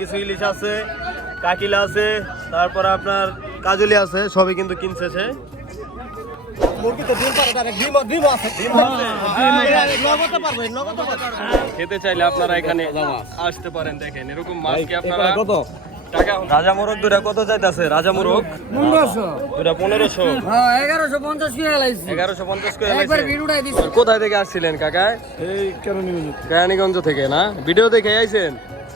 কিছু ইলিশ আছে কাকিলা আছে তারপর আপনার কাজলি আছে সবই কিন্তু কিনছে সে মুরগিতে ডিম পারে ডাইরেক্ট ডিম ডিম আছে। ডিম নগদে পারবে নগদে পারবে। খেতে চাইলে আপনারা এখানে আসতে পারেন দেখেন এরকম মাছ কি আপনারা কত? রাজা মোরগ দুটা কত চাইতেছে? রাজা মোরগ? পনেরোশো। দুটা পনেরোশো। হ্যাঁ এগারোশো পঞ্চাশ এগারোশো পঞ্চাশ কোথায় থেকে আসছিলেন কাকা? এই কেরানীগঞ্জ থেকে না? ভিডিও দেখে আইছেন?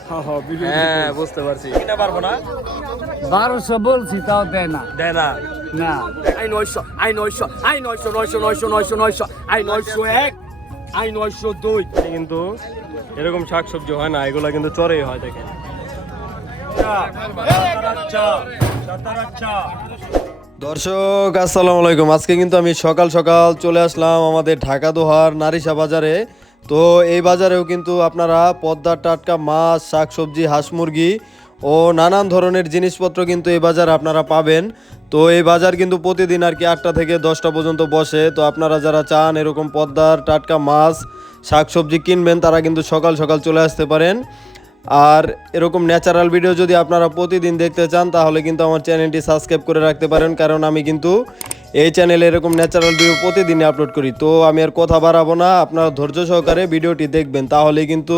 হ্যাঁ হ্যাঁ হ্যাঁ বুঝতে পারছি। কিনা পারব না? বারোশো বলছি তাও দেয় না। দেয় না? না। আই নয়শো আই নয়শো আই নয়শো নয়শো নয়শো নয়শো নয়শো আই নয়শো এক আই নয়শো দুই। কিন্তু এরকম শাকসবজি হয় না এগুলা কিন্তু চরেই হয় দেখে দর্শক আসসালামু আলাইকুম। আজকে কিন্তু আমি সকাল সকাল চলে আসলাম আমাদের ঢাকা দোহার নারিশা বাজারে তো এই বাজারেও কিন্তু আপনারা পদ্মার টাটকা, মাছ, শাকসবজি, হাঁস মুরগি ও নানান ধরনের জিনিসপত্র কিন্তু এই বাজারে আপনারা পাবেন। তো এই বাজার কিন্তু প্রতিদিন আর কি আটটা থেকে দশটা পর্যন্ত বসে। তো আপনারা যারা চান এরকম পদ্মার টাটকা, মাছ, শাকসবজি কিনবেন, তারা কিন্তু সকাল সকাল চলে আসতে পারেন। আর এরকম ন্যাচারাল ভিডিও যদি আপনারা প্রতিদিন দেখতে চান, তাহলে কিন্তু আমার চ্যানেলটি সাবস্ক্রাইব করে রাখতে পারেন। কারণ আমি কিন্তু এই চ্যানেলে এরকম ন্যাচারাল ভিডিও প্রতিদিনই আপলোড করি। তো আমি আর কথা বাড়াবো না, আপনারা ধৈর্য সহকারে ভিডিওটি দেখবেন, তাহলে কিন্তু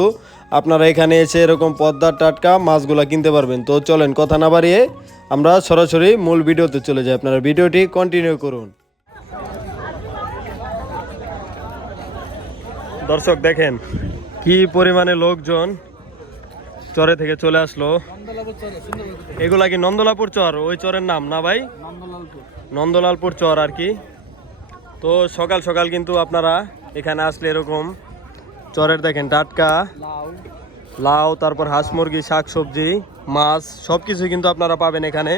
আপনারা এখানে এসে এরকম পদ্মার টাটকা মাছগুলা কিনতে পারবেন। তো চলেন, কথা না বাড়িয়ে আমরা সরাসরি মূল ভিডিওতে চলে যাই। আপনারা ভিডিওটি কন্টিনিউ করুন। দর্শক, দেখেন, কি পরিমাণে লোকজন চরে থেকে চলে আসলো। এগুলা কি নন্দলাপুর চর? ওই চরের নাম না ভাই? নন্দলালপুর। চর আর কি। তো সকাল সকাল কিন্তু আপনারা এখানে আসলে এরকম চরের দেখেন টাটকা লাউ। তারপর হাঁস মুরগি শাক সবজি মাছ সব কিছু কিন্তু আপনারা পাবেন এখানে।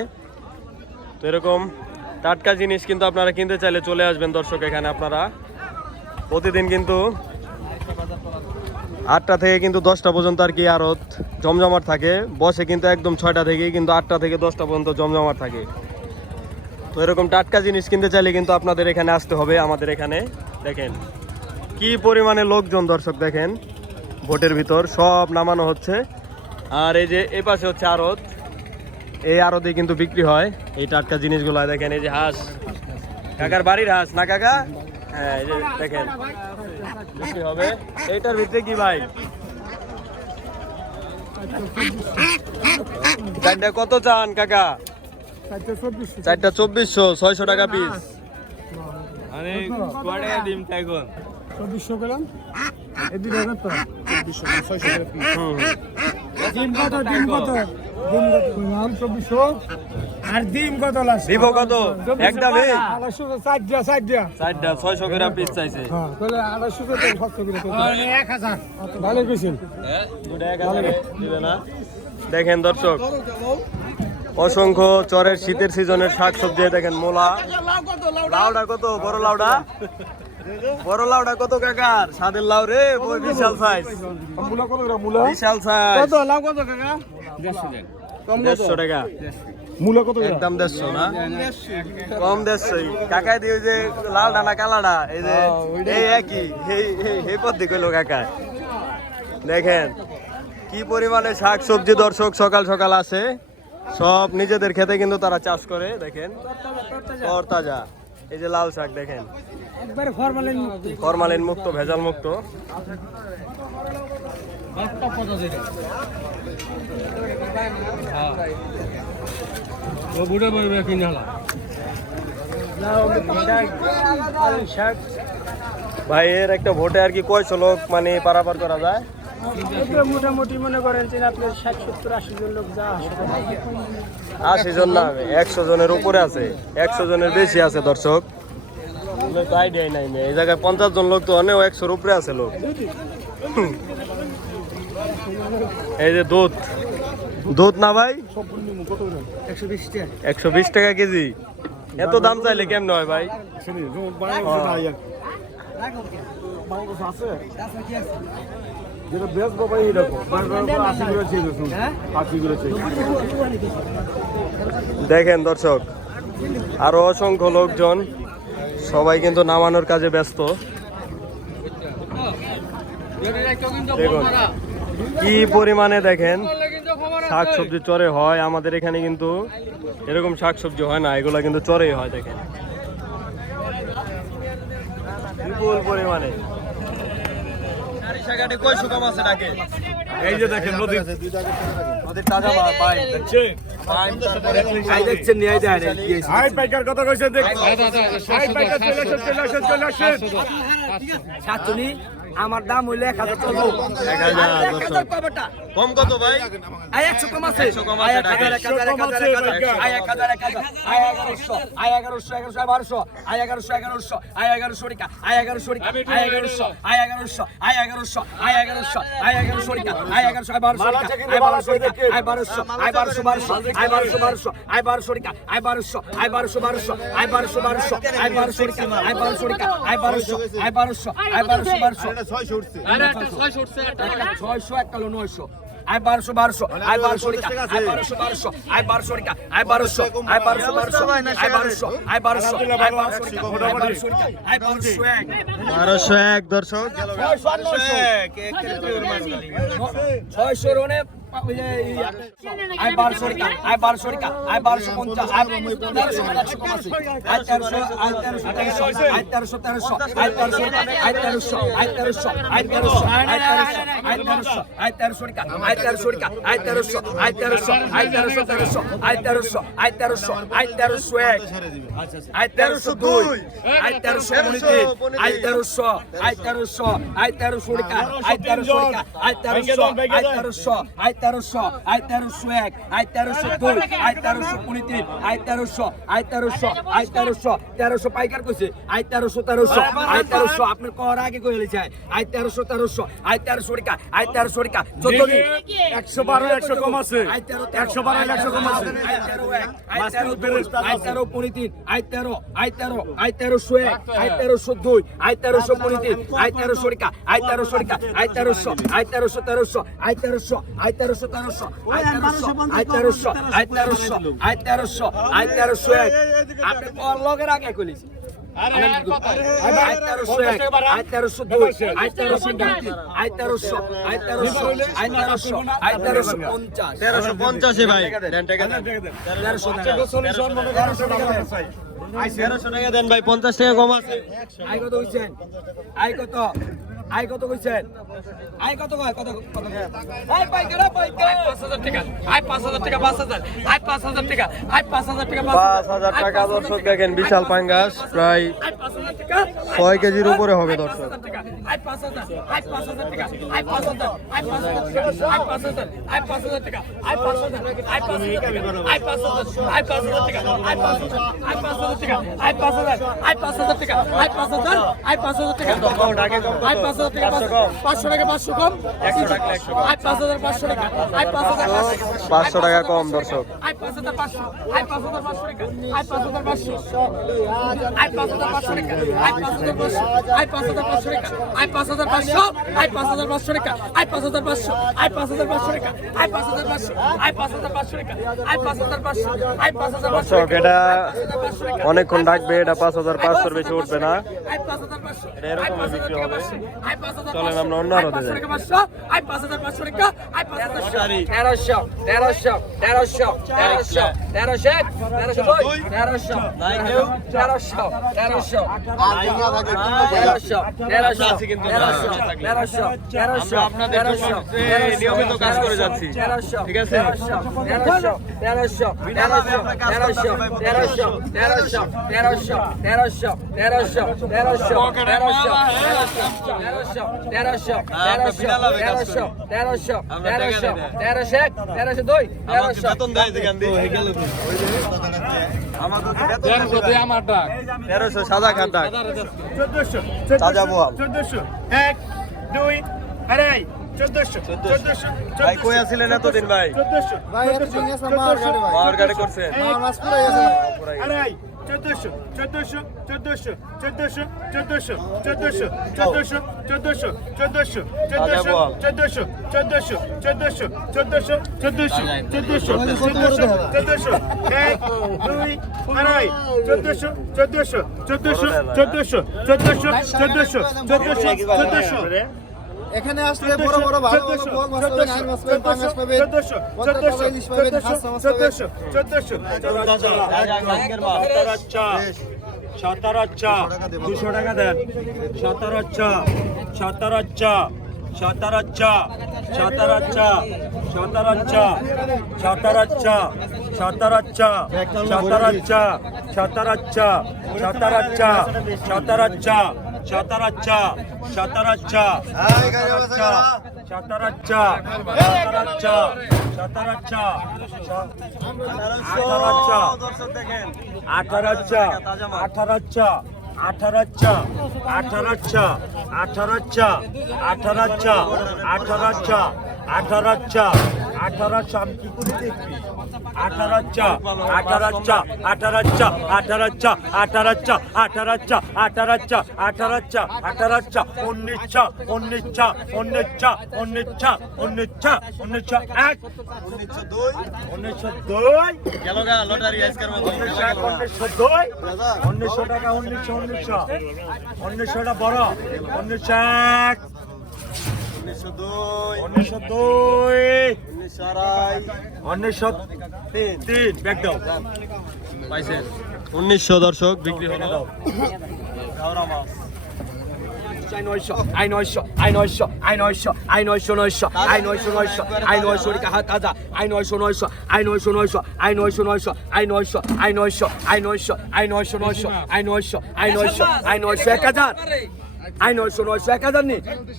তো এরকম টাটকা জিনিস কিন্তু আপনারা কিনতে চাইলে চলে আসবেন দর্শক এখানে আপনারা। প্রতিদিন কিন্তু আটটা থেকে কিন্তু দশটা পর্যন্ত আর কি আড়ত জমজমাট থাকে। বসে কিন্তু একদম ছয়টা থেকে কিন্তু আটটা থেকে দশটা পর্যন্ত জমজমাট থাকে। তো এরকম টাটকা জিনিস কিনতে চাইলে কিন্তু আপনাদের এখানে আসতে হবে, আমাদের এখানে। দেখেন, কি পরিমাণে লোকজন দর্শক দেখেন, ভোটের ভিতর সব নামানো হচ্ছে। আর এই যে এই পাশে হচ্ছে আড়ত। এই আড়তে কিন্তু বিক্রি হয়। এই টাটকা জিনিসগুলো, দেখেন, এই যে হাঁস। কাকার বাড়ির হাঁস, না কাকা? হ্যাঁ দেখেন। বিক্রি হবে। এইটার ভিতরে কি ভাই? চারটা কত চান কাকা? চারটা চব্বিশশো ছয়শো টাকা পিস। আরে কয় ডিম এখন চব্বিশশো গ্রাম? এই দুটো কত চব্বিশশো ছয়শো টাকা পিস হুম। ডিম কত ডিম কত? আর ডিম কত লাস দিব কত? করে পিস চাইছে। হ্যাঁ তাহলে করে করে ভালো কইছেন। না। দেখেন দর্শক অসংখ্য চরের শীতের সিজনের শাক সবজি দেখেন মোলা। লাউডা কত? বড় লাউডা? বড় লাউডা কত কাকার? সাদের লাউ রে ওই বিশাল সাইজ মূলা কত গ্রাম? মূলা? বিশাল সাইজ কত? লাভ কত কাকা? দেড়শো টাকা। মূলা কত একদম দেড়শো না? কম দেড়শোই কাকাই দিয়ে ওই যে লালডা না কালাডা এই যে এই একই। এই এই- পদ্ধতি কইলো কাকা দেখেন কি পরিমাণে শাক সবজি দর্শক সকাল সকাল আসে। সব নিজেদের খেতে কিন্তু তারা চাষ করে দেখেন। তাজা এই যে লাল শাক দেখেন। একবারে ফরমালিন ফরমালিন মুক্ত ভেজাল মুক্ত। শাক। ভাই এর একটা ভোটে আর কি কয়শো লোক মানে পারাপার করা যায়? এগুলো মোটামুটি মনে করেন যে আপনার ষাট সত্তর আশি জন লোক যা আশি জন না একশো জনের উপরে আছে একশো জনের বেশি আছে দর্শক। আইডিয়াই নাই এই জায়গায় পঞ্চাশ জন লোক তো অনেক একশোর উপরে আছে লোক। এই যে দুধ। দুধ না ভাই? একশো বিশ টাকা কেজি। এত দাম চাইলে কেমন হয় ভাই? বাংলাদেশ আছে? যেটা বেশ বাবা এইরকম। আশি করে চেয়ে শুন আশি করে চেয়ে। দেখেন দর্শক আরও অসংখ্য লোকজন। সবাই কিন্তু নামানোর কাজে ব্যস্ত। দেখুন কি পরিমাণে দেখেন শাক সবজি চরে হয়। আমাদের এখানে কিন্তু এরকম শাক সবজি হয় না এগুলো কিন্তু চরেই হয় দেখেন। বিপুল পরিমাণে। এই যে দেখেন নদী। নদীর তাজা মাছ পাই আই দেখছেন নি আই হাই পাইকার কত কইছেন দেখ হাই পাইকার চলে আসেন চলে আসেন চলে আসেন। আমার দাম হইলে এক হাজার চলবো এক হাজার, কম কত ভাই? আই একশো কম আছে। আছে, এক হাজার এক হাজার এক হাজার এক হাজার আই এক হাজার এক হাজার আই এগারোশো আই এগারোশো এগারোশো বারোশো আই এগারোশো এগারোশো আই এগারোশো রিকা আই এগারোশো রিকা আই এগারোশো আই এগারোশো আই এগারোশো আই এগারোশো আই এগারোশো রিকা আই এগারোশো আই বারোশো রিকা আই বারোশো রিকা আই বারোশো আই বারোশো বারোশো আই বারোশো বারোশো আই বারোশো রিকা আই বারোশো আই বারোশো বারোশো আই বারোশো বারোশো আই বারোশো রিকা আই বারোশো রিকা আই বারোশো আই বারোশো আই বারোশো বারোশো ছয়শো উঠছে ছয়শো নয়শো আয় বারোশো বারোশো আয় বারোশো আয় বারোশো বারোশো আয় বারোশো আয় বারোশো আয় বারোশো বারোশো আয় বারোশো আয় বারোশো আয় বারোশো আয় বারোশো এক দর্শক ছয়শো রনে আয় বারোশো রিকা আয় বারোশো রিকা আয় বারোশো পঞ্চাশ আয় তেরোশো একশো কমাশি আয় তেরোশো আয় তেরোশো তেরোশো আয় তেরোশো তেরোশো আয় তেরোশো আয় তেরোশো আয় তেরোশো আয় তেরোশো আয় তেরোশো আয় তেরোশো আয় তেরোশো রিকা আয় তেরোশো রিকা আয় তেরোশো আয় তেরোশো আয় তেরোশো তেরোশো আয় তেরোশো আয় তেরোশো আয় তেরোশো এক আয় তেরোশো দুই আয় তেরোশো উনিশ আয় তেরোশো আয় তেরোশো আয় তেরোশো রিকা আয় তেরোশো আয় তেরোশো এক আয় তেরোশো দুই আয় তেরোশো উনত্রিশ আয় তেরোশো আয় তেরোশো আয় তেরোশো তেরোশো পাইকার কইছে আয় তেরোশো তেরোশো আয় তেরোশো আপনার কর আগে কইলে যায় আয় তেরোশো তেরোশো আয় তেরোশো রেখা আয় তেরোশো রেখা চোদ্দ একশো বারো একশো কম আছে একশো বারো একশো কম আছে আয় তেরো এক আয় তেরো দুই আয় তেরো উনত্রিশ আয় তেরো আয় তেরো আয় তেরোশো এক আয় তেরোশো দুই আয় তেরোশো উনত্রিশ আয় তেরোশো রেখা আয় তেরোশো রেখা আয় তেরোশো আয় তেরোশো তেরোশো আয় তেরোশো আয় তেরোশো তেরোশো তেরোশো আয় তেরোশো আয় তেরোশো আয় তেরোশো আয় তেরোশো আয় তেরোশো এক। আপনি লগের আগে কইলেছি তেরোশো পঞ্চাশে ভাই তেরোশো তেরোশো টাকা। দেন ভাই। পঞ্চাশ টাকা কম আছে। আয় কত হয়েছেন আয় কত? আই কত কইছেন আই কত কয় কত কত আই পাইকার পাইকার 5000 টাকা আই 5000 টাকা 5000 আই 5000 টাকা আই 5000 টাকা পাঁচ হাজার টাকা দর্শক দেখেন বিশাল পাঙ্গাস প্রায় আই 5000 টাকা ছয় কেজির উপরে হবে দর্শক আই 5000 আই 5000 টাকা আই 5000 আই 5000 টাকা আই 5000 আই 5000 টাকা আই 5000 আই 5000 টাকা আই 5000 আই 5000 টাকা আই 5000 আই 5000 টাকা আই 5000 আই 5000 টাকা আই 5000 আই 5000 টাকা আই 5000 টাকা 500 টাকা পাঁচশো টাকা পাঁচশো কম পাঁচ হাজার পাঁচশো টাকা পাঁচ হাজার পাঁচশো টাকা কম দর্শক পাঁচশো টাকা পাঁচ হাজার পাঁচশো পাঁচশো টাকা পাঁচশো টাকা পাঁচ হাজার পাঁচশো পাঁচ হাজার পাঁচশো টাকা পাঁচ হাজার পাঁচশো পাঁচ হাজার পাঁচশো টাকা পাঁচ হাজার পাঁচশো পাঁচ হাজার হাজার পাঁচশো পাঁচ হাজার পাঁচশো অনেকক্ষণ ডাকবে এটা পাঁচ হাজার পাঁচশোর বেশি উঠবে না এরকম বিক্রি হবে আই 5000 চলেন আমরা অন্য আড়তে যাই। আই 5000 500 টাকা আই 5000 তেরোশো তেরোশো তেরোশো তেরোশো তেরোশো তেরোশো তেরোশো তেরোশো তেরোশো তেরোশো তেরোশো তেরোশো তেরোশো তেরোশো নিয়মিত কাজ করে যাচ্ছি। ঠিক আছে? তেরোশো তেরোশো তেরোশো তেরোশো তেরোশো তেরোশো তেরোশো তেরোশো তেরোশো তেরোশো তেরোশো তেরোশো তেরোশো তেরোশো তেরোশো তেরোশো তেরোশো এক তেরোশো দুই তেরোশো। তেরোশো সাদা খাতা চোদ্দশো তাজা বোয়াল। চোদ্দশো এক দুই আড়াই ভাই কই আছিলেন এতদিন ভাই? চোদ্দশো চোদ্দশো করছেন। 14, 14, 14, 14, 14, 14, 14, 14, 14, 14, 14, 14, 14, এখানে আসলে বড় বড় ভালো ভালো বড় মাছ পাবেন আর মাছ পাবেন পাঙ্গাস পাবেন পদ্মা পাবেন ইলিশ পাবেন হাঁসা মাছ পাবেন সাতার আচ্ছা দুশো টাকা দেন সাতার আচ্ছা সাতার আচ্ছা সাতার আচ্ছা সাতার আচ্ছা সাতার আচ্ছা সাতার আচ্ছা সাতার আচ্ছা সাতার আচ্ছা সাতার আচ্ছা সাতার আচ্ছা সাতার আচ্ছা সাতার আচ্ছা সাতার আচ্ছা সাতার আচ্ছা সাতার আচ্ছা সাতার আচ্ছা আঠারো আচ্ছা আঠারো আচ্ছা আঠারো আচ্ছা আঠারো আচ্ছা আঠারো আচ্ছা আঠারো আচ্ছা আঠারো আচ্ছা আঠারো আচ্ছা আঠারো আচ্ছা আঠারো আচ্ছা আমি কি করে দেখবি? আঠারো আচ্ছা আঠারো আচ্ছা আঠারো আচ্ছা আঠারো আচ্ছা আঠারো আচ্ছা আঠারো আচ্ছা আঠারো আচ্ছা আঠারো আচ্ছা আঠারো আচ্ছা উনিশশো উনিশশো উনিশশো উনিশশো উনিশশো উনিশশো এক উনিশশো দুই। উনিশশো দুই গেল গা লটারি আজকের মতো। উনিশশো দুই উনিশশো টাকা উনিশশো উনিশশো উনিশশোটা বড় উনিশশো এক উনিশশো দুই। উনিশশো দুই উনিশশো তিন ব্যাগ দাও পাইছেন উনিশশো দর্শক বিক্রি হলো আই নয়শো আই নয়শো আই নয়শো আই নয়শো আই নয়শো নয়শো আই নয়শো নয়শো আই নয়শো টাকা তাজা আই নয়শো নয়শো আই নয়শো নয়শো আই নয়শো নয়শো আই নয়শো আই নয়শো আই নয়শো আই নয়শো নয়শো আই নয়শো আই নয়শো আই নয়শো এক হাজার আই নয়শো নয়শো এক হাজার নি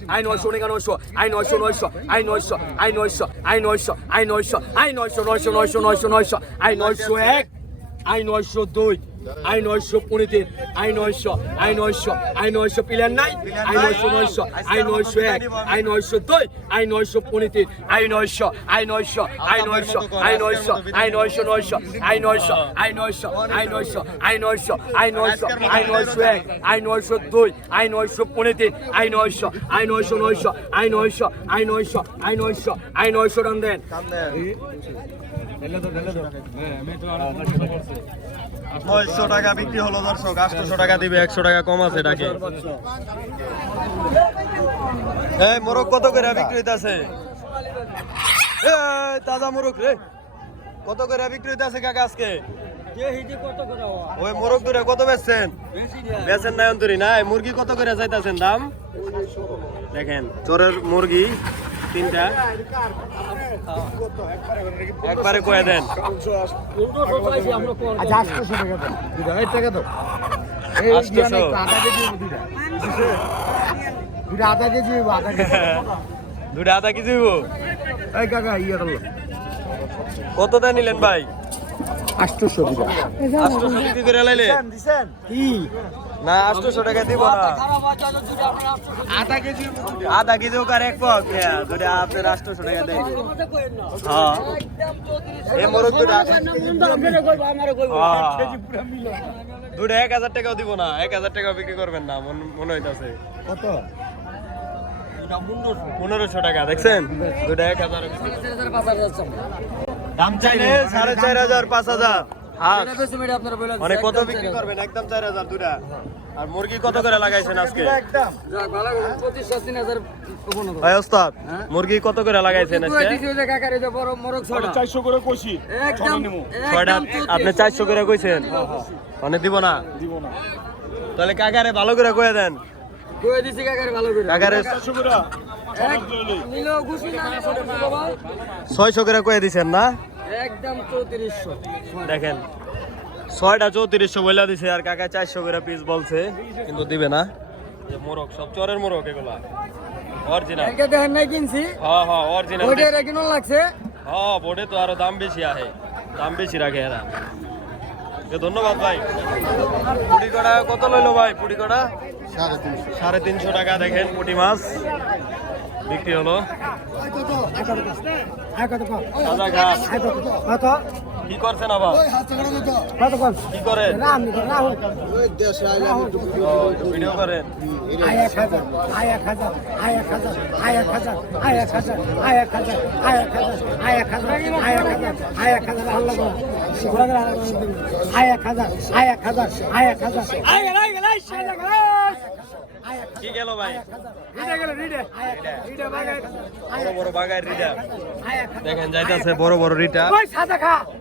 আই নয়শো নেগা নয়শো আই নয়শো নয়শো আই নয়শো আই নয়শো আই নয়শো আই নয়শো আই নয়শো নয়শো নয়শো নয়শো নয়শো আই নয়শো এক আই নয়শো দুই আই নয়শো পনেরো তিন আই নয়শো আই নয়শো আই নয়শো প্লেয়ার নাই আই নয়শো নয়শো আই নয়শো এক আই নয়শো দুই আই নয়শো পনেরো তিন আই নয়শো আই নয়শো আই নয়শো আই নয়শো আই নয়শো নয়শো আই নয়শো আই নয়শো আই নয়শো আই নয়শো আই নয়শো আই নয়শো এক আই নয়শো দুই আই নয়শো পনেরো তিন আই নয়শো আই নয়শো নয়শো আই নয়শো আই নয়শো আই নয়শো আই নয়শো রান দেন নয়শো টাকা বিক্রি হলো দর্শক, আটশোশো টাকা দিবে, একশো টাকা কম আছে ডাকে মোরগ কত করে বিক্রি হইতাছে? তাজা মোরগ রে। কত করে বিক্রি হইতাছে কাকা আজকে? ওই কত বেচেন নাই মুরগি কত করে দাম? দেখেন, চোরের মুরগি। তিনটা। একবারে কয়ে দেন। দুটা দুটা কতটা নিলেন ভাই? আটশোশো দুটা আটশোশো বিক্রি করে লাইলে? দিছেন কি? না আটশোশো টাকা দিব না। আধা কেজি আধা কেজি হোক আর এক পক। দুটা আপনার আটশোশো টাকা দেয়। হ্যাঁ। এই মোরগ দুটা হ্যাঁ। এক হাজার টাকাও দিব না। এক হাজার টাকা বিক্রি করবেন না মন- মনে হইতাছে। কত? পনেরোশো। টাকা দেখছেন? দুটা এক হাজার। দাম চাইলে সাড়ে চার হাজার পাঁচ হাজার। মানে কত বিক্রি করবেন? একদম চার হাজার দুটা আর মুরগি কত করে লাগাইছেন আজকে? ভাই ওস্তাদ মুরগি কত করে লাগাইছেন আজকে? চারশো করে ছয়টা? আপনি চারশো করে কইছেন? মানে দিব না? দিব না। তাহলে কাকারে ভালো করে কয়ে দেন। কাকারে চারশো করে। ছয়শো করে কয়ে দিছেন না? একদম চৌত্রিশশো। দেখেন ছয়টা চৌত্রিশশো বইলা দিছে আর কাকা চারশো করে পিস বলছে কিন্তু দিবে না। যে মোরগ সব চরের মোরগ এগুলা। অরিজিনাল দেখেন নাই কিনছি? হ্যাঁ হ্যাঁ অরিজিনাল লাগছে। হ্যাঁ বোর্ডে তো আরও দাম বেশি আহে। দাম বেশি রাখে এরা। ধন্যবাদ ভাই। পুটি কটা কত লইলো ভাই পুটি কটা? সাড়ে তিনশো টাকা দেখেন পুটি মাছ। বিক্রি হলো কত কি করছেন আবার কি করেন ভিডিও করেন কি গেল ভাই বড় বড় বাগায় রিটা দেখেন যাইতেছে বড় বড় রিটা খা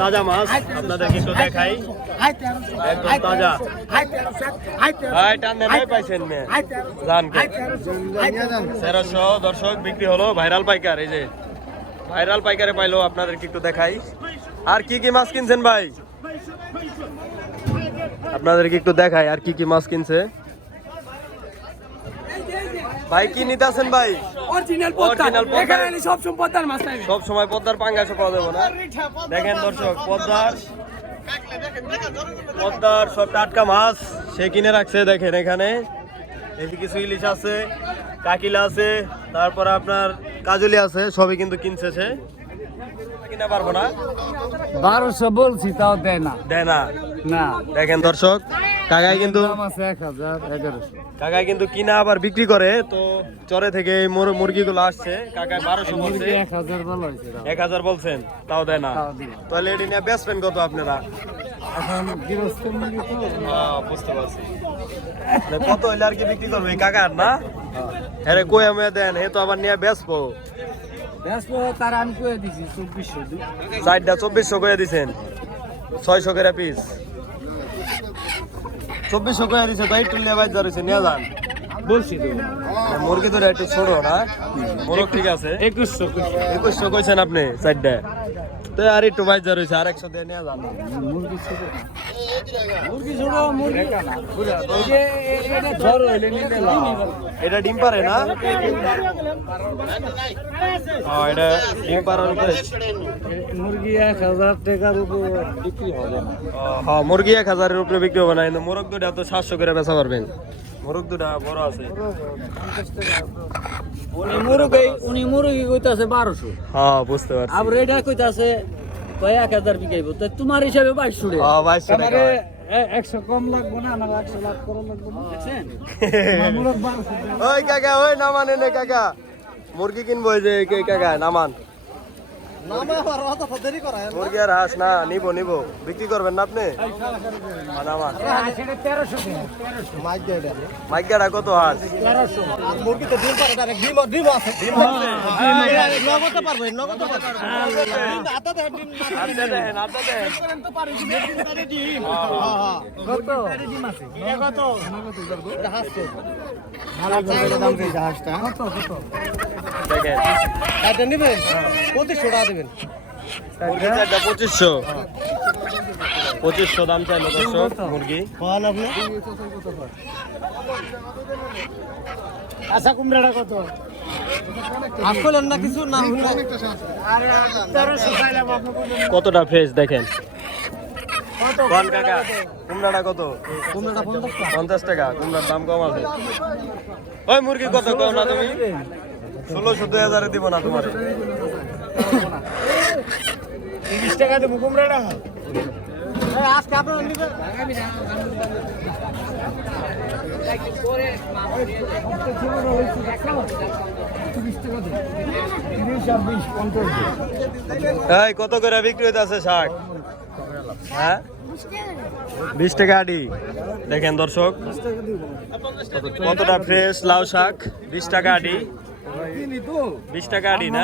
তাজা মাছ আপনাদেরকে একটু দেখাই। একদম তাজা। পাইছেন জান দর্শক বিক্রি হলো ভাইরাল পাইকার, এই যে। ভাইরাল পাইকারে পাইলো, আপনাদেরকে একটু দেখাই। আর কি কি মাছ কিনছেন ভাই? আপনাদেরকে একটু দেখাই, আর কি কি মাছ কিনছে। ভাই, কি নিতে আছেন ভাই? অরিজিনাল পদ্মা। এখানে এলে সব সম্পদার মাছ পাইবে সব সময় পদ্মার পাঙ্গাসও পাওয়া যাবে না। দেখেন দর্শক পদ্মার পদ্মার সব টাটকা মাছ সে কিনে রাখছে দেখেন এখানে। এদিকে কিছু ইলিশ আছে কাকিলা আছে তারপর আপনার কাজলি আছে সবই কিন্তু কিনছে সে। কিনা পারব না? বারোশো বলছি তাও দেয় না। দেয় না? না। দেখেন দর্শক কাকাই কিন্তু কাকাই কিন্তু কিনা আবার বিক্রি করে তো চরে থেকে এই মুর- মুরগিগুলো আসছে। কাকাই বারোশো বলছে। এক হাজার বলছেন তাও দেয় না। তাহলে এটি নিয়ে বেচবেন কত আপনারা? বুঝতে পারছি। মানে কত হইলে আর কি বিক্রি করবে? কাকার না? হ্যাঁ কই আমি দেন হে তো আবার নিয়ে ব্যস্ত। তার আমি কয়ে দিছি চব্বিশশো চারটা চব্বিশশো করে দিছেন? ছয়শো করে পিস চব্বিশশো করে দিছে তো একটু নিয়ে বাইর নিয়ে যান। বলছি তো। মুরগি ধরে একটু ছোট না? মোরগ ঠিক আছে? একুশশো একুশশো কইছেন আপনি চারটা। তো আর একটু রয়েছে আর একশো দিয়ে নিয়ে যান। মুরগি ছোট। মুরগি ছোট মুরগি। জ্বর হইলে। এটা ডিম পারে না? হ্যাঁ, এটা ডিম পাড়ার উপরে। মুরগি এক হাজার টাকার উপর বিক্রি হবে না। হ্যাঁ মুরগি এক হাজারের উপরে বিক্রি হবে না কিন্তু মোরগ দুটা তো সাতশো করে বেচা পারবেন। মোরগ দুটা বড় আছে। উনি মুরগি উনি মুরগি কইতাছে বারোশো। হ্যাঁ বুঝতে পারছি। আবার এটা কইতাছে কয় এক হাজার বিকাইব। তো তোমার হিসাবে বাইশশো রে হ্যাঁ টাকা। একশো কম লাগবে না আমার একশো লাখ করা লাগবে না? দেখছেন? মুরগ বারোশো ওই কাকা ওই নামান এনে কাকা। মুরগি কিনবো এই যে কাকা নামান। মুরগি আর হাঁস না নিবো নিবো। বিক্রি করবেন না আপনি? মাইকাটা কত হাঁস? দেন, হাতে মুরগি চারটা পঁচিশশো। পঁচিশশো দাম চাইলো দর্শক মুরগি। আচ্ছা কুমড়াটা কত? না কিছু আপনার কতটা ফ্রেশ দেখেন? কোন কাকা কুমড়াটা কত? কুমড়াটা পঞ্চাশ টাকা কুমড়ার দাম কম আছে। ওই মুরগি কত কও না তুমি? ষোলোশো দুই হাজারে দিব না তোমার। তিরিশ আজকে আপনার এই কত করে বিক্রি হইতেছে শাক? হ্যাঁ? বিশ টাকা আডি দেখেন দর্শক কতটা ফ্রেশ লাউ শাক? বিশ টাকা আডি বিশ টাকা আডি না?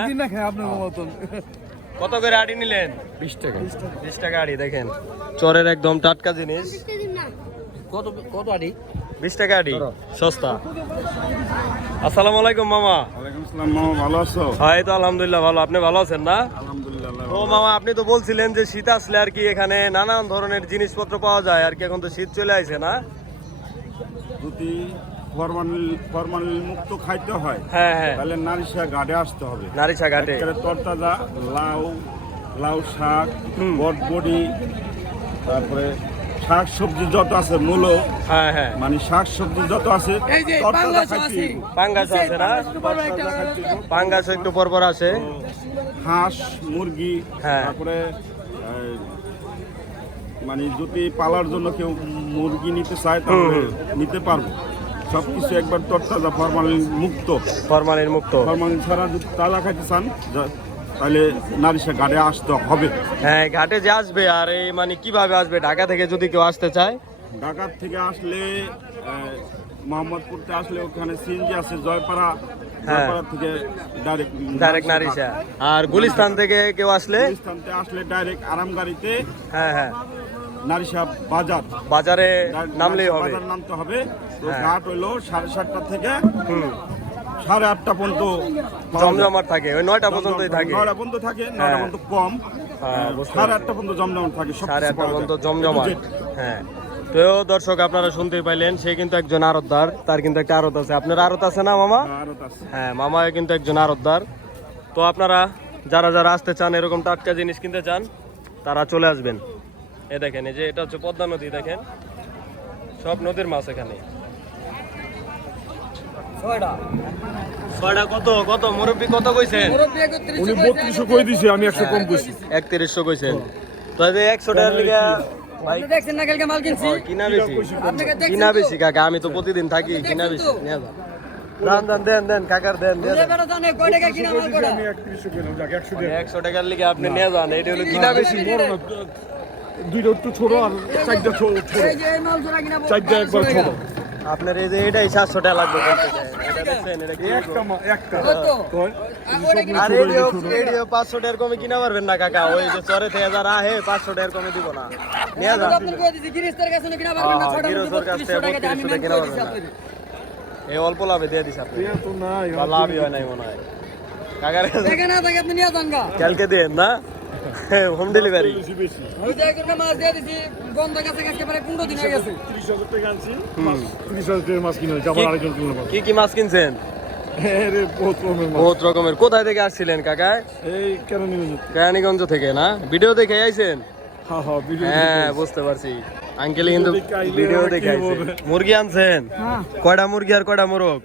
কত করে আডি নিলেন? বিশ টাকা। বিশ টাকা আডি দেখেন। চরের একদম টাটকা জিনিস। কত কত আড়ি? বিশ টাকা আডি সস্তা। আসসালামু আলাইকুম মামা। ওয়ালাইকুম আসসালাম মামা ভালো আছো? হয় তো আলহামদুলিল্লাহ ভালো। আপনি ভালো আছেন না? আলহামদুলিল্লাহ তো মামা আপনি তো বলছিলেন যে শীত আসলে আর কি এখানে নানান ধরনের জিনিসপত্র পাওয়া যায় আর কি এখন তো শীত চলে আসে না? ফরমালিন ফরমালিন মুক্ত খাইতে হয় হ্যাঁ হ্যাঁ। তাহলে নারিশা ঘাটে আসতে হবে। নারিশা ঘাটে। তরতাজা লাউ লাউ শাক হুম। বটবডি তারপরে শাক সবজি যত আছে মূলো হ্যাঁ হ্যাঁ। মানে শাক সবজি যত আছে আছে। পাঙ্গাস আছে না? পাঙ্গাস একটু পর পর আসে হাঁস মুরগি হ্যাঁ। তারপরে মানে যদি পালার জন্য কেউ মুরগি নিতে চায় তাহলে নিতে পারব। সব কিছু একবার তরতাজা ফরমালিন মুক্ত। ফরমালিন মুক্ত। ফরমালিন ছাড়া যদি তাজা খাইতে চান তাহলে নারিশা ঘাটে আসতে হবে। হ্যাঁ ঘাটে যে আসবে আর এই মানে কীভাবে আসবে? ঢাকা থেকে যদি কেউ আসতে চায়? ঢাকার থেকে আসলে মোহাম্মদপুরতে আসলে ওখানে সিএনজি আছে জয়পাড়া। হ্যাঁ। থেকে ডাইরেক্ট ডাইরেক্ট নারিশা আর গুলিস্তান থেকে কেউ আসলে? গুলিস্তানতে আসলে ডাইরেক্ট আরাম গাড়িতে হ্যাঁ হ্যাঁ। নারিশা বাজার। বাজারে নামলেই হবে। বাজার নামতে হবে। তো হ্যাঁ। ঘাট হইল সাড়ে সাতটা থেকে হুম। সাড়ে আটটা পর্যন্ত জমজমাট থাকে। ওই নয়টা পর্যন্তই থাকে। নয়টা পর্যন্ত থাকে নয়টা হ্যাঁ। পর্যন্ত কম। হ্যাঁ, সাড়ে আটটা পর্যন্ত জমজমাট থাকে সাড়ে আটটা পর্যন্ত। জমজমাট। হ্যাঁ। তো দর্শক আপনারা শুনতে পাইলেন সে কিন্তু একজন আরতদার তার কিন্তু একটা আরত আছে। আপনার আরত আছে না মামা। হ্যাঁ মামা কিন্তু একজন আরতদার। তো আপনারা যারা যারা আসতে চান এরকম টাটকা জিনিস কিনতে চান তারা চলে আসবেন। এ দেখেন এই যে এটা হচ্ছে পদ্মা নদী দেখেন। সব নদীর মাছ এখানে। ছয়টা। কত? কত? মুরব্বী কত কইছেন? উনি বত্রিশশো দিছে আমি একশো কম কইছি। একত্রিশশো কইছেন। তো একশো টাকার লিগে কিনা বেশি? কাকা? আমি তো প্রতিদিন থাকি কিনা বেশি। তো? নিয়ে যান দান দান দেন দেন। কাকার দেন। একশো টাকার লিগে আপনি নিয়ে যান এইটা হলো কিনা বেশি? দুইটা একটু ছোট আর চারটা ছোট। এই যে এই মাল জোড়া কিনা চারটা একবার ছোট। আপনার এই যে এটাই সাতশো টাকা লাগবে পাঁচশো টাকার কমে কিনা পারবেন না কাকা? ওই যে চরে থেকে যারা আহে পাঁচশো টাকার কমে দিব না। নিয়ে যান। আপনি কই দিছি গিরিস্তার কাছে কিনা পারবেন না ছটা গিরস্তর কাছ থেকে 32 টাকা দিয়ে আমি 32 কিনা পারবেন না। এই অল্প লাভে দিয়ে দিস আপনি লাভই হয় নাই মনে হয়। কাকার কালকে দেন না? হোম ডেলিভারি বেশি বেশি ওই যে একটা মাছ দিয়ে দিছি গন্ধ কাছে কাছে প্রায় 15 দিন হয়ে গেছে। টাকা আনছি। মাছ কিনে আরেকজন কি কি মাছ কিনছেন? বহুত রকমের কোথায় থেকে আসছিলেন কাকা? এই কেরানীগঞ্জ। থেকে না? ভিডিও দেখে আইছেন? হ্যাঁ হ্যাঁ ভিডিও হ্যাঁ বুঝতে পারছি। আঙ্কেল কিন্তু ভিডিও দেখে মুরগি আনছেন? কয়টা মুরগি আর কয়টা মোরগ?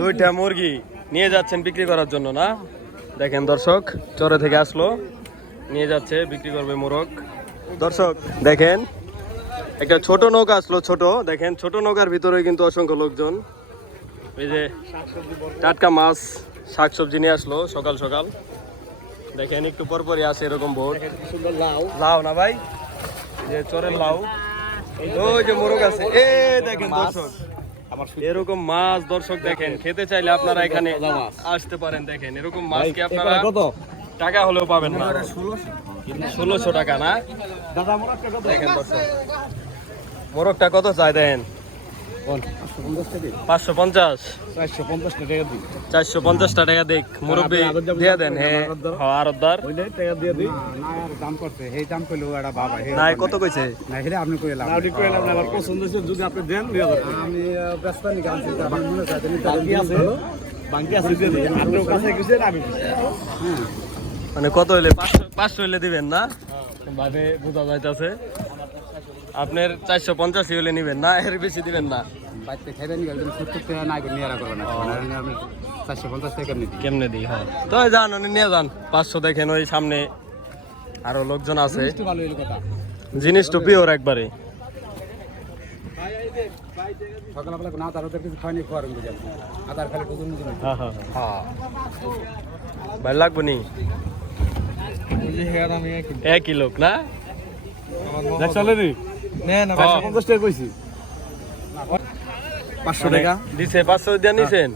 দুইটা মুরগি নিয়ে যাচ্ছেন বিক্রি করার জন্য না? দেখেন দর্শক চরে থেকে আসলো নিয়ে যাচ্ছে বিক্রি করবে মোরগ। দর্শক দেখেন একটা ছোট নৌকা আসলো ছোট। দেখেন ছোট নৌকার ভিতরে কিন্তু অসংখ্য লোকজন। এই যে টাটকা মাছ শাকসবজি নিয়ে আসলো সকাল সকাল। দেখেন একটু পরপরই আসে এরকম বোট লাউ। না ভাই? যে চরের লাউ। ওই যে মোরগ আছে। এ দেখেন দর্শক। এরকম মাছ দর্শক দেখেন খেতে চাইলে আপনারা এখানে আসতে পারেন দেখেন এরকম মাছ কি আপনারা টাকা হলেও পাবেন না। ষোলোশো। টাকা না? দেখেন দর্শক মোরগটা কত চাই দেন পাঁচশো পঞ্চাশ। চারশো পঞ্চাশ টাকা চারশো পঞ্চাশটা টাকা দেখ মুরব্বী দিয়ে দেন হ্যাঁ। টাকা দিয়ে দিই। দাম করতে এই দাম করলেও একটা বাবা হে নাই কত কইছে? আপনি কইলাম না আমার পছন্দ হয়েছে যদি আপনি দেন আমি ব্যস্ত আমি মনে মানে কত হইলে? পাঁচশো পাঁচশো হইলে দিবেন না? ভাবে বোঝা যাইতেছে। আপনার চারশো পঞ্চাশই হলে নিবেন না এর বেশি দিবেন না। বাইতে খাইবেন একদম সত্তর টাকা না নিয়ে করবেন না মানে চারশো পঞ্চাশ টাকা নিতে কেমনে দিই হ্যাঁ। তো যান উনি নিয়ে যান। পাঁচশো দেখেন ওই সামনে আরও লোকজন আছে। একটু ভালো হইল কথা। জিনিস তো পিওর একবারে। সকালবেলা না তার ওদের কিছু খাওয়ানি খাওয়ার আধার খালি বুঝুন হ্যাঁ। হ্যাঁ হ্যাঁ ভাই লাগবো নি? একই। লোক না? দেখছালে নি হ্যাঁ।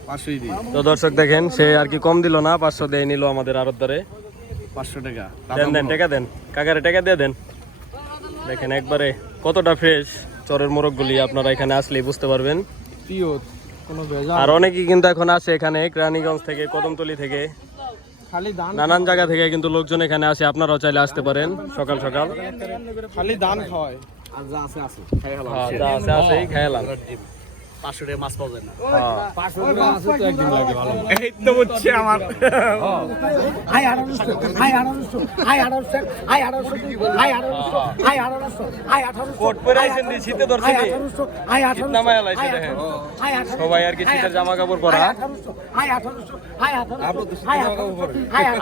মানে তো দর্শক দেখেন সে আর কি কম দিল না পাঁচশো দিয়ে নিল আমাদের আরতদারে পাঁচশো টাকা। দেন দেন টাকা দেন। কাকারে টাকা দিয়ে দেন। দেখেন একবারে কতটা ফ্রেশ চরের মোরগগুলি আপনারা এখানে আসলেই বুঝতে পারবেন। আর অনেকেই কিন্তু এখন আসে এখানে রানীগঞ্জ থেকে কদমতলি থেকে। নানান জায়গা থেকে কিন্তু লোকজন এখানে আসে আপনারাও চাইলে আসতে পারেন সকাল সকাল। খালি দান খাওয়ায়। আর যা আছে আছে খাই হলো পাঁচশো মাছ পাওয়া এই তো হচ্ছে আমার আঠারোশো আঠারোশো আঠারোশো আঠারোশো আঠারোশো আঠারোশো আঠারোশো আঠারোশো আঠারোশো আঠারোশো সবাই আর কি শীতের জামা কাপড় পরা আঠারোশো আঠারোশো আঠারোশো আঠারোশো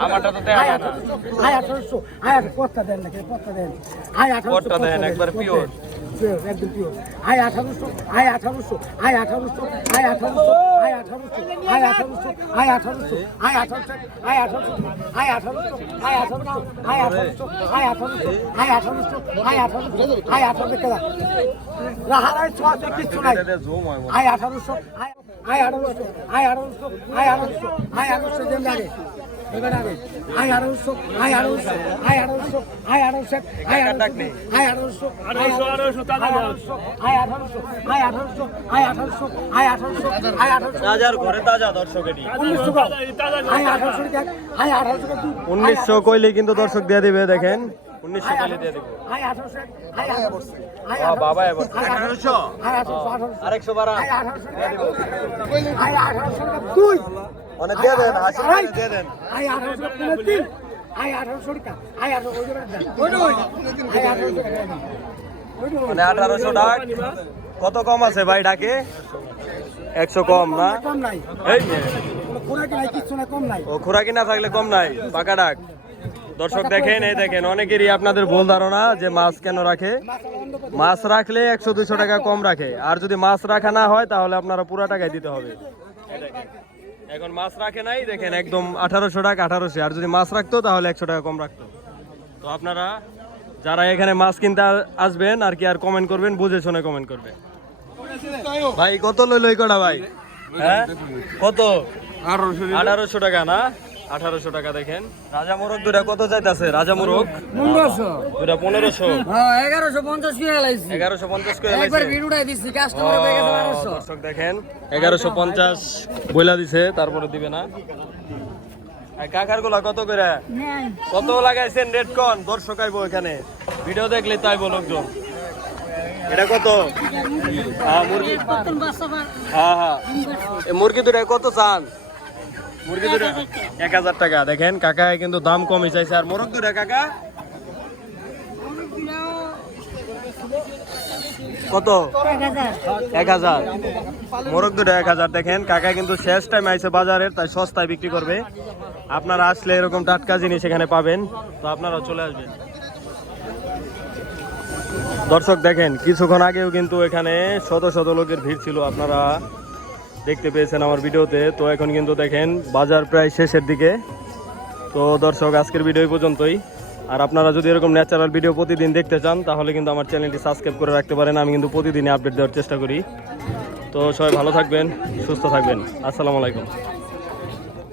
আমারটা তো আঠারোশো আঠারোশো আঠারোশো আঠারোশো দেন একবার পিওর পিওর একদম পিওর আয় আঠারোশো আয় আঠারোশো আয় আঠারোশো আয় আঠারোশো আয় আঠারোশো আয় আঠারোশো আয় আঠারোশো আয় আঠারোশো আয় আঠারোশো আয় আঠারোশো আয় আঠারোশো আয় আঠারোশো আয় আঠারোশো আয় আঠারোশো আয় আঠারোশো আয় আঠারোশো রাহারায় ছোঁয়াছে কিচ্ছু নাই আয় আঠারোশো আয় আয় আঠারোশো আয় আঠারোশো আয় আঠারোশো আয় আঠারোশো দেন আগে এবার আগে আয় আয় আয় আয় আয় আয় আয় আয় আয় আয় আয় রাজার ঘরে তাজা উনিশশো আয় আঠারোশো আয় আঠারোশো উনিশশো কইলে কিন্তু দর্শক দিয়ে দিবে দেখেন উনিশশো কইলে দিয়ে দিব বাবা এবার আঠারোশো আরেকশো বারা তুই মানে দিয়ে দেন হাসি দিয়ে দেন আঠারোশো আঠারোশো টাকা আঠারোশো টাকা আঠারোশো টাকা ওই মানে আঠারোশো ডাক কত কম আছে ভাই ডাকে একশো কম না ও খোরাকি না থাকলে কম নাই পাকা ডাক দর্শক দেখেন এই দেখেন অনেকেরই আপনাদের ভুল ধারণা যে মাছ কেন রাখে মাছ রাখলে একশো দুইশো টাকা কম রাখে আর যদি মাছ রাখা না হয় তাহলে আপনারা পুরা টাকায় দিতে হবে। এখন মাছ রাখে নাই দেখেন একদম আঠারোশো টাকা আঠারোশো। আর যদি মাছ রাখতো তাহলে একশো টাকা কম রাখতো। তো আপনারা যারা এখানে মাছ কিনতে আসবেন আর কি আর কমেন্ট করবেন বুঝে শুনে কমেন্ট করবেন। ভাই কত লই লই কটা ভাই? হ্যাঁ? কত? আঠারোশো টাকা না? আঠারোশো টাকা দেখেন। রাজা মোরগ দুটা কত চাইতেছে রাজা মোরগ? দুটা পনেরোশো। এগারোশো পঞ্চাশ এগারোশো পঞ্চাশ দর্শক দেখেন এগারোশো পঞ্চাশ বইলা দিছে তারপরে দিবে না। কাকারগুলা কত করে? কত লাগাইছেন রেড কন? দর্শক আইবো এখানে। ভিডিও দেখলে তাইবো লোকজন। এটা কত? হ্যাঁ মুরগি। হ্যাঁ হ্যাঁ। মুরগি দুটা কত চান? এক হাজার টাকা। দেখেন, কাকা কিন্তু দাম কমই চাইছে আর মোরগ দুটা, কাকা? কত? এক হাজার। মোরগ দুটো এক হাজার। দেখেন, কাকা কিন্তু শেষ টাইম আইছে বাজারের, তাই সস্তায় বিক্রি করবে। আপনারা আসলে এরকম টাটকা জিনিস এখানে পাবেন। তো আপনারা চলে আসবেন। দর্শক, দেখেন, কিছুক্ষণ আগেও কিন্তু এখানে শত শত লোকের ভিড় ছিল। আপনারা দেখতে পেয়েছেন আমার ভিডিওতে। তো এখন কিন্তু দেখেন, বাজার প্রায় শেষের দিকে। তো দর্শক, আজকের ভিডিও পর্যন্তই। আর আপনারা যদি এরকম ন্যাচারাল ভিডিও প্রতিদিন দেখতে চান, তাহলে কিন্তু আমার চ্যানেলটি সাবস্ক্রাইব করে রাখতে পারেন। আমি কিন্তু প্রতিদিনই আপডেট দেওয়ার চেষ্টা করি। তো সবাই ভালো থাকবেন, সুস্থ থাকবেন। আসসালামু আলাইকুম।